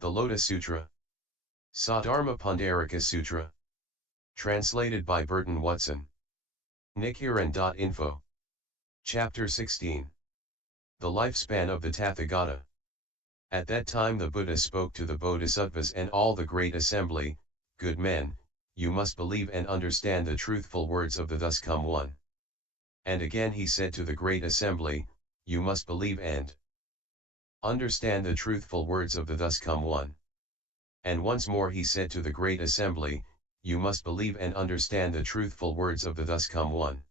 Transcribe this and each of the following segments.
The Lotus Sutra. Sadharma Pundarika Sutra. Translated by Burton Watson. Nichiren.info. Chapter 16. The lifespan of the Tathagata. At that time the Buddha spoke to the Bodhisattvas and all the great assembly, "Good men, you must believe and understand the truthful words of the Thus Come One." And again he said to the great assembly, "You must believe and understand the truthful words of the Thus Come One." And once more he said to the great assembly, "You must believe and understand the truthful words of the Thus Come One."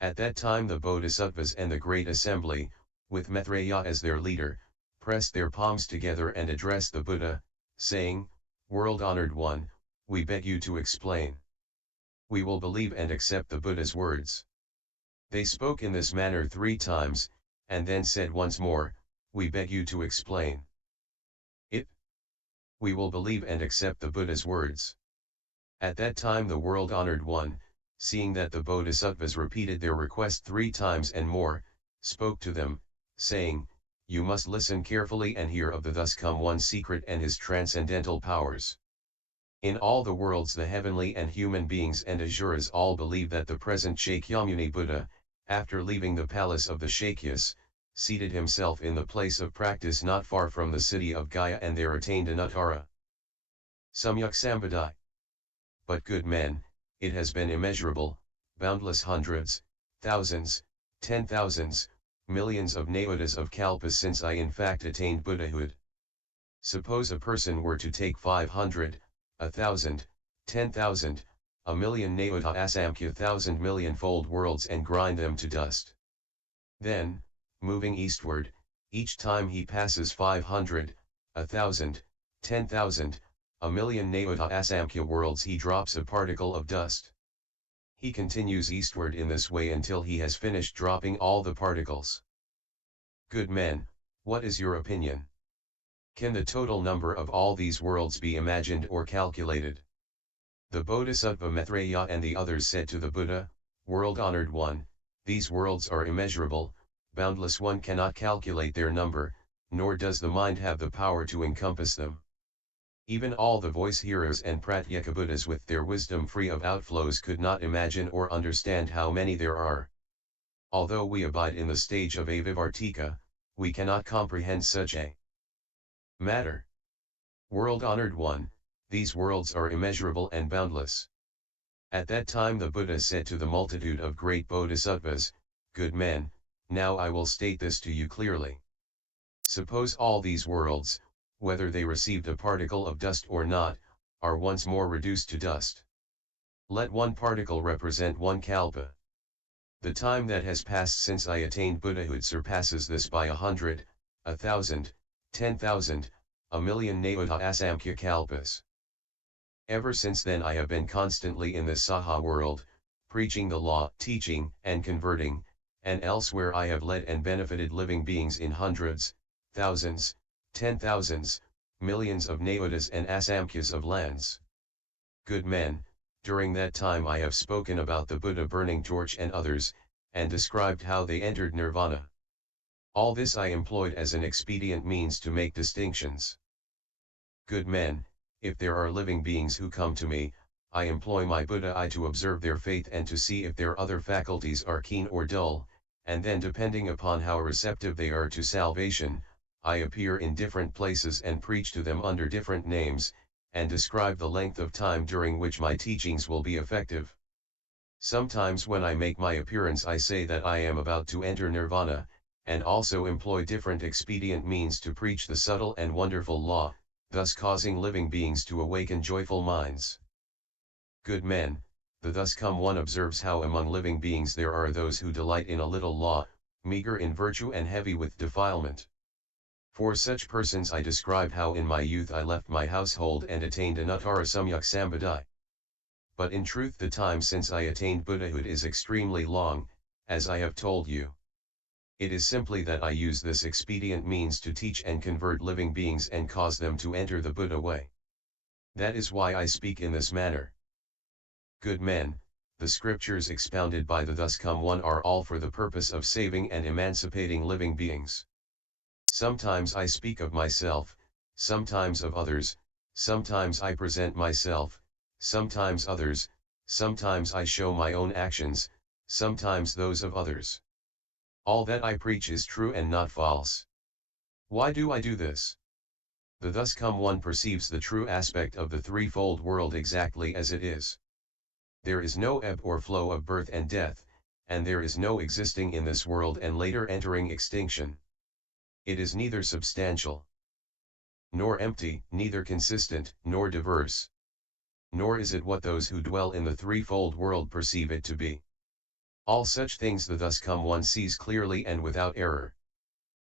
At that time the Bodhisattvas and the great assembly, with Maitreya as their leader, pressed their palms together and addressed the Buddha, saying, "World-honored one, we beg you to explain. We will believe and accept the Buddha's words." They spoke in this manner 3 times, and then said once more, "We beg you to explain it. We will believe and accept the Buddha's words." At that time the world-honored one, seeing that the Bodhisattvas repeated their request 3 times and more, spoke to them, saying, "You must listen carefully and hear of the Thus Come One's secret and his transcendental powers. In all the worlds the heavenly and human beings and asuras all believe that the present Shakyamuni Buddha, after leaving the palace of the Shakyas, seated himself in the place of practice not far from the city of Gaya and there attained Anuttara Samyuk. But good men, it has been immeasurable, boundless hundreds, thousands, 10,000s, millions of nayotas of kalpas since I in fact attained Buddhahood. Suppose a person were to take 500, 1,000, 10,000, a million nayota asamkhyas 1,000 million-fold worlds and grind them to dust. Then, moving eastward, each time he passes 500, 1,000, 10,000, a million nayota asamkhya worlds he drops a particle of dust. He continues eastward in this way until he has finished dropping all the particles. Good men, what is your opinion? Can the total number of all these worlds be imagined or calculated?" The Bodhisattva Maitreya and the others said to the Buddha, "World-honored one, these worlds are immeasurable, boundless, one cannot calculate their number, nor does the mind have the power to encompass them. Even all the voice hearers and pratyeka Buddhas with their wisdom free of outflows could not imagine or understand how many there are. Although we abide in the stage of avivartika, we cannot comprehend such a matter. World-honored one, these worlds are immeasurable and boundless." At that time the Buddha said to the multitude of great bodhisattvas, "Good men, now I will state this to you clearly. Suppose all these worlds, whether they received a particle of dust or not, are once more reduced to dust. Let one particle represent one kalpa. The time that has passed since I attained Buddhahood surpasses this by 100, 1,000, 10,000, a million nayota asamkhya kalpas. Ever since then I have been constantly in this Saha world, preaching the law, teaching and converting, and elsewhere I have led and benefited living beings in hundreds, thousands, 10,000s, millions of nayotas and asamkhyas of lands. Good men, during that time I have spoken about the Buddha burning torch and others, and described how they entered nirvana. All this I employed as an expedient means to make distinctions. Good men, if there are living beings who come to me, I employ my Buddha eye to observe their faith and to see if their other faculties are keen or dull, and then depending upon how receptive they are to salvation, I appear in different places and preach to them under different names, and describe the length of time during which my teachings will be effective. Sometimes when I make my appearance I say that I am about to enter nirvana, and also employ different expedient means to preach the subtle and wonderful law, thus causing living beings to awaken joyful minds. Good men, the Thus Come One observes how among living beings there are those who delight in a little law, meager in virtue and heavy with defilement. For such persons I describe how in my youth I left my household and attained Anuttara Samyuk. But in truth the time since I attained Buddhahood is extremely long, as I have told you. It is simply that I use this expedient means to teach and convert living beings and cause them to enter the Buddha way. That is why I speak in this manner. Good men, the scriptures expounded by the Thus Come One are all for the purpose of saving and emancipating living beings. Sometimes I speak of myself, sometimes of others, sometimes I present myself, sometimes others, sometimes I show my own actions, sometimes those of others. All that I preach is true and not false. Why do I do this? The thus come one perceives the true aspect of the threefold world exactly as it is. There is no ebb or flow of birth and death, and there is no existing in this world and later entering extinction. It is neither substantial, nor empty, neither consistent, nor diverse. Nor is it what those who dwell in the threefold world perceive it to be. All such things the thus come one sees clearly and without error.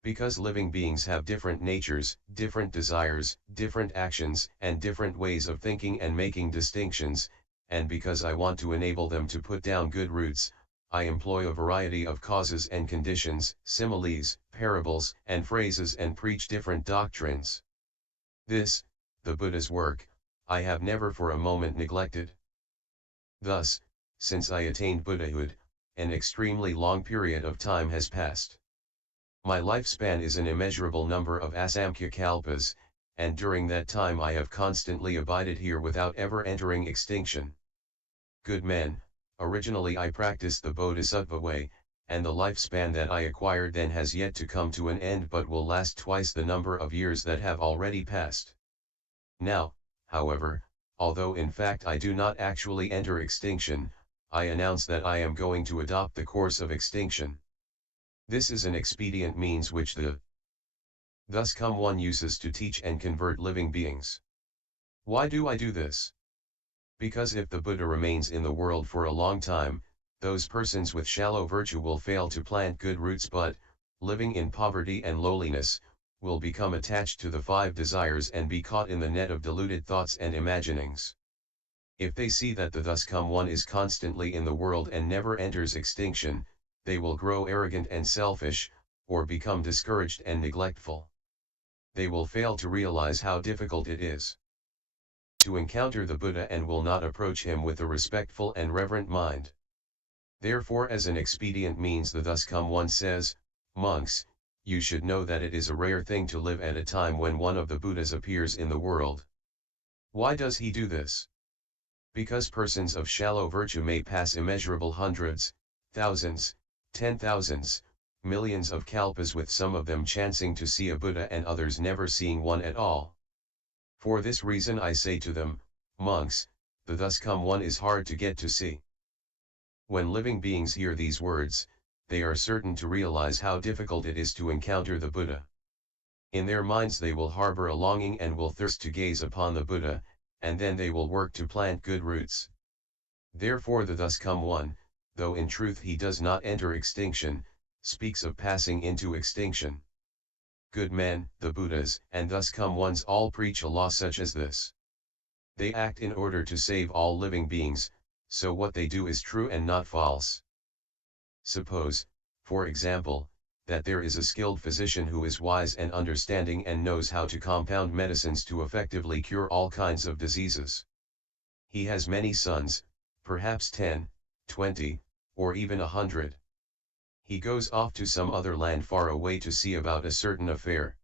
Because living beings have different natures, different desires, different actions, and different ways of thinking and making distinctions, and because I want to enable them to put down good roots, I employ a variety of causes and conditions, similes, parables, and phrases and preach different doctrines. This, the Buddha's work, I have never for a moment neglected. Thus, since I attained Buddhahood, an extremely long period of time has passed. My lifespan is an immeasurable number of asamkhyas kalpas, and during that time I have constantly abided here without ever entering extinction. Good men, originally I practiced the Bodhisattva way, and the lifespan that I acquired then has yet to come to an end but will last twice the number of years that have already passed. Now, however, although in fact I do not actually enter extinction, I announce that I am going to adopt the course of extinction. This is an expedient means which the thus come one uses to teach and convert living beings. Why do I do this? Because if the Buddha remains in the world for a long time, those persons with shallow virtue will fail to plant good roots but, living in poverty and lowliness, will become attached to the five desires and be caught in the net of deluded thoughts and imaginings. If they see that the thus come one is constantly in the world and never enters extinction, they will grow arrogant and selfish, or become discouraged and neglectful. They will fail to realize how difficult it is to encounter the Buddha and will not approach him with a respectful and reverent mind. Therefore, as an expedient means, the thus come one says, monks, you should know that it is a rare thing to live at a time when one of the Buddhas appears in the world. Why does he do this? Because persons of shallow virtue may pass immeasurable hundreds, thousands, 10,000s, millions of kalpas with some of them chancing to see a Buddha and others never seeing one at all. For this reason I say to them, monks, the thus come one is hard to get to see. When living beings hear these words, they are certain to realize how difficult it is to encounter the Buddha. In their minds they will harbor a longing and will thirst to gaze upon the Buddha, and then they will work to plant good roots. Therefore the thus come one, though in truth he does not enter extinction, speaks of passing into extinction. Good men, the Buddhas, and thus come ones all preach a law such as this. They act in order to save all living beings, so what they do is true and not false. Suppose, for example, that there is a skilled physician who is wise and understanding and knows how to compound medicines to effectively cure all kinds of diseases. He has many sons, perhaps 10, 20, or even 100. He goes off to some other land far away to see about a certain affair.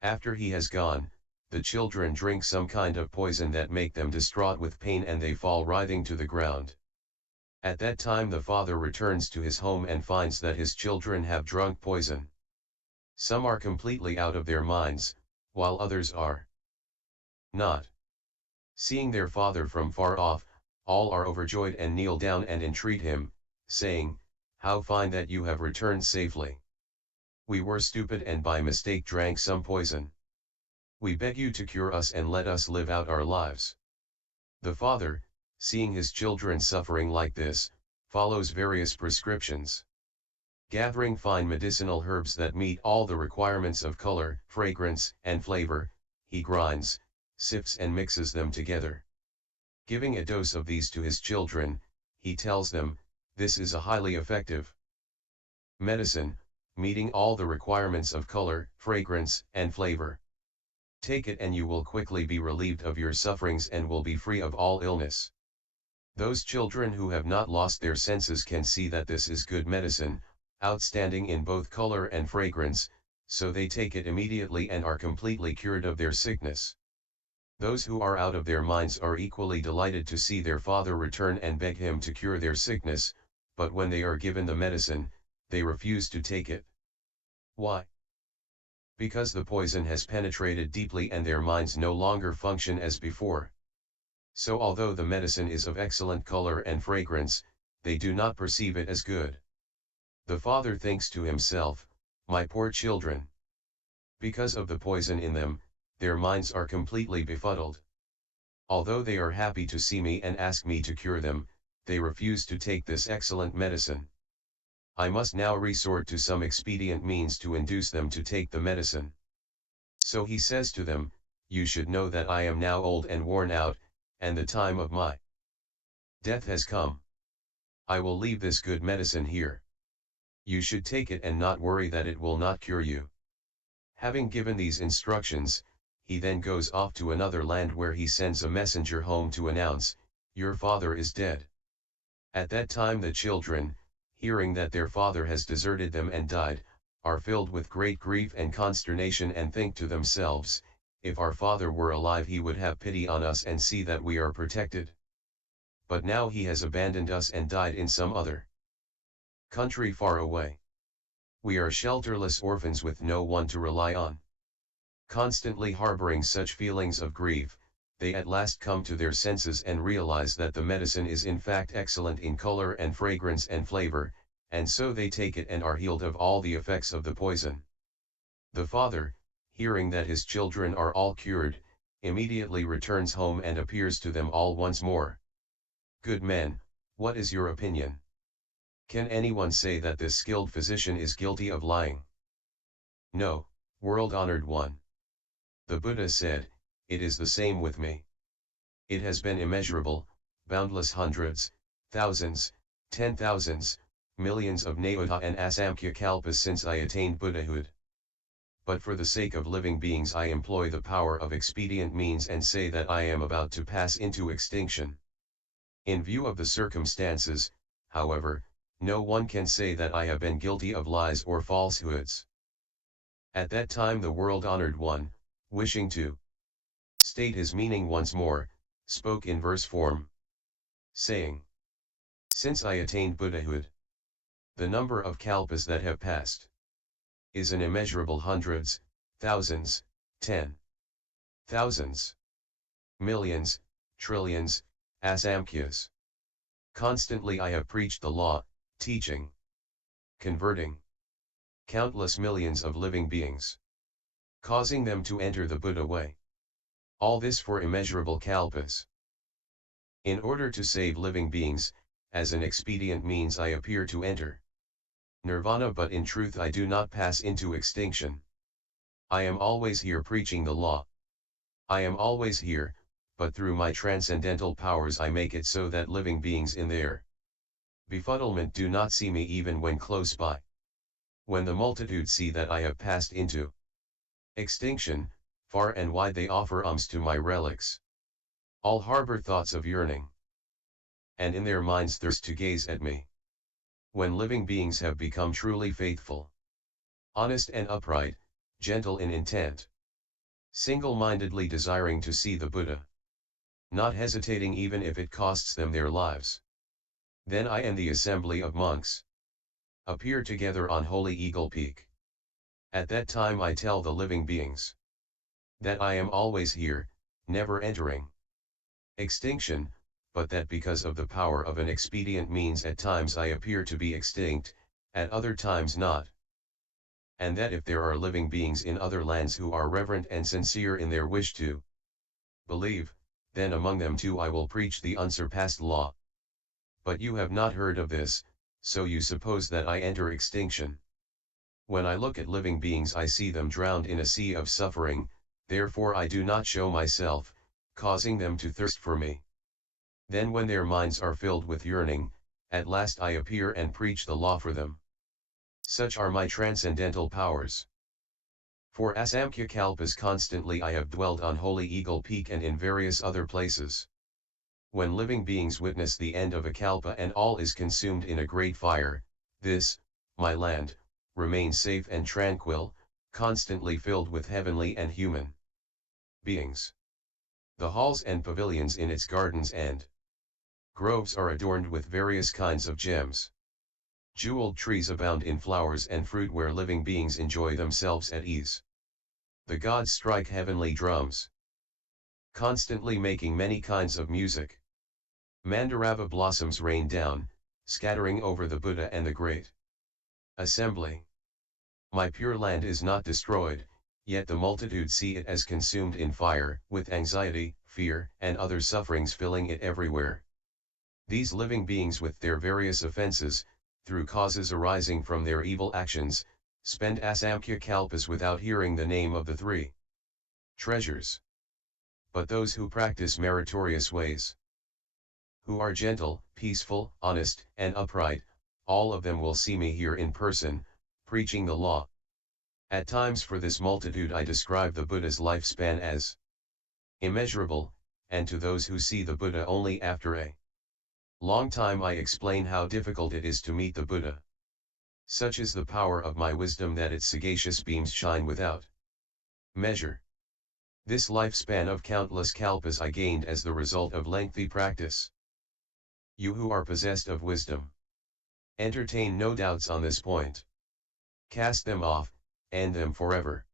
After he has gone, the children drink some kind of poison that make them distraught with pain and they fall writhing to the ground. At that time the father returns to his home and finds that his children have drunk poison. Some are completely out of their minds, while others are not. Seeing their father from far off, all are overjoyed and kneel down and entreat him, saying, "How fine that you have returned safely. We were stupid and by mistake drank some poison. We beg you to cure us and let us live out our lives." The father, seeing his children suffering like this, follows various prescriptions. Gathering fine medicinal herbs that meet all the requirements of color, fragrance, and flavor, he grinds, sifts and mixes them together. Giving a dose of these to his children, he tells them, "This is a highly effective medicine, meeting all the requirements of color, fragrance, and flavor. Take it and you will quickly be relieved of your sufferings and will be free of all illness." Those children who have not lost their senses can see that this is good medicine, outstanding in both color and fragrance, so they take it immediately and are completely cured of their sickness. Those who are out of their minds are equally delighted to see their father return and beg him to cure their sickness, but when they are given the medicine, they refuse to take it. Why? Because the poison has penetrated deeply and their minds no longer function as before. So although the medicine is of excellent color and fragrance, they do not perceive it as good. The father thinks to himself, "My poor children." Because of the poison in them, their minds are completely befuddled. Although they are happy to see me and ask me to cure them, they refuse to take this excellent medicine. I must now resort to some expedient means to induce them to take the medicine. So he says to them, "You should know that I am now old and worn out, and the time of my death has come. I will leave this good medicine here. You should take it and not worry that it will not cure you." Having given these instructions, he then goes off to another land where he sends a messenger home to announce, "Your father is dead." At that time the children, hearing that their father has deserted them and died, are filled with great grief and consternation and think to themselves, "If our father were alive he would have pity on us and see that we are protected. But now he has abandoned us and died in some other country far away. We are shelterless orphans with no one to rely on." Constantly harboring such feelings of grief, they at last come to their senses and realize that the medicine is in fact excellent in color and fragrance and flavor, and so they take it and are healed of all the effects of the poison. The father, hearing that his children are all cured, immediately returns home and appears to them all once more. "Good men, what is your opinion? Can anyone say that this skilled physician is guilty of lying?" "No, world-honored one." The Buddha said, "It is the same with me. It has been immeasurable, boundless hundreds, thousands, 10,000s, millions of nirvana and asamkhyas kalpas since I attained Buddhahood. But for the sake of living beings I employ the power of expedient means and say that I am about to pass into extinction. In view of the circumstances, however, no one can say that I have been guilty of lies or falsehoods." At that time the world-honored one, wishing to state his meaning once more, spoke in verse form, saying, "Since I attained Buddhahood, the number of kalpas that have passed is an immeasurable hundreds, thousands, 10,000s, millions, trillions, asamkhyas. Constantly I have preached the law, teaching, converting countless millions of living beings, causing them to enter the Buddha way. All this for immeasurable kalpas. In order to save living beings, as an expedient means I appear to enter nirvana, but in truth I do not pass into extinction. I am always here preaching the law. I am always here, but through my transcendental powers I make it so that living beings in their befuddlement do not see me even when close by. When the multitude see that I have passed into extinction, far and wide they offer alms to my relics. All harbor thoughts of yearning, and in their minds thirst to gaze at me. When living beings have become truly faithful, honest and upright, gentle in intent, single-mindedly desiring to see the Buddha, not hesitating even if it costs them their lives, then I and the assembly of monks appear together on Holy Eagle Peak. At that time I tell the living beings that I am always here, never entering extinction, but that because of the power of an expedient means at times I appear to be extinct, at other times not. And that if there are living beings in other lands who are reverent and sincere in their wish to believe, then among them too I will preach the unsurpassed law. But you have not heard of this, so you suppose that I enter extinction. When I look at living beings I see them drowned in a sea of suffering, therefore I do not show myself, causing them to thirst for me. Then when their minds are filled with yearning, at last I appear and preach the law for them. Such are my transcendental powers. For asamkhya kalpas constantly I have dwelt on Holy Eagle Peak and in various other places. When living beings witness the end of a kalpa and all is consumed in a great fire, this, my land, remains safe and tranquil, constantly filled with heavenly and human beings. The halls and pavilions in its gardens and groves are adorned with various kinds of gems. Jeweled trees abound in flowers and fruit where living beings enjoy themselves at ease. The gods strike heavenly drums, constantly making many kinds of music. Mandarava blossoms rain down, scattering over the Buddha and the great assembly. My pure land is not destroyed, yet the multitude see it as consumed in fire, with anxiety, fear, and other sufferings filling it everywhere. These living beings with their various offenses, through causes arising from their evil actions, spend asamkhyas kalpas without hearing the name of the three treasures. But those who practice meritorious ways, who are gentle, peaceful, honest, and upright, all of them will see me here in person, preaching the law. At times for this multitude I describe the Buddha's lifespan as immeasurable, and to those who see the Buddha only after a long time I explain how difficult it is to meet the Buddha. Such is the power of my wisdom that its sagacious beams shine without measure. This lifespan of countless kalpas I gained as the result of lengthy practice. You who are possessed of wisdom, entertain no doubts on this point. Cast them off, end them forever.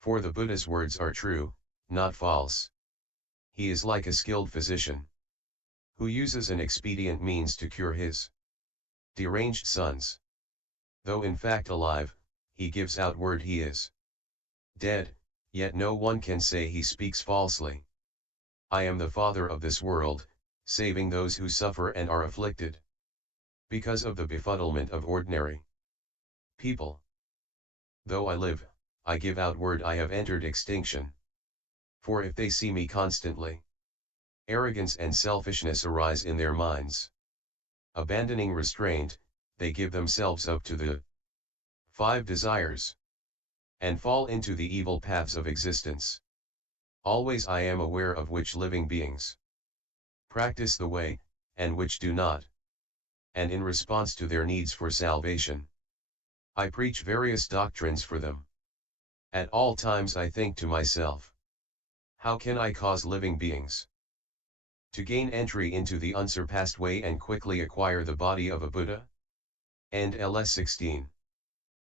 For the Buddha's words are true, not false. He is like a skilled physician, who uses an expedient means to cure his deranged sons. Though in fact alive, he gives out word he is dead, yet no one can say he speaks falsely. I am the Father of this world, saving those who suffer and are afflicted because of the befuddlement of ordinary people. Though I live, I give out word I have entered extinction. For if they see me constantly, arrogance and selfishness arise in their minds. Abandoning restraint, they give themselves up to the 5 desires, and fall into the evil paths of existence. Always I am aware of which living beings practice the way, and which do not. And in response to their needs for salvation, I preach various doctrines for them. At all times I think to myself, how can I cause living beings to gain entry into the unsurpassed way and quickly acquire the body of a Buddha? And LS 16.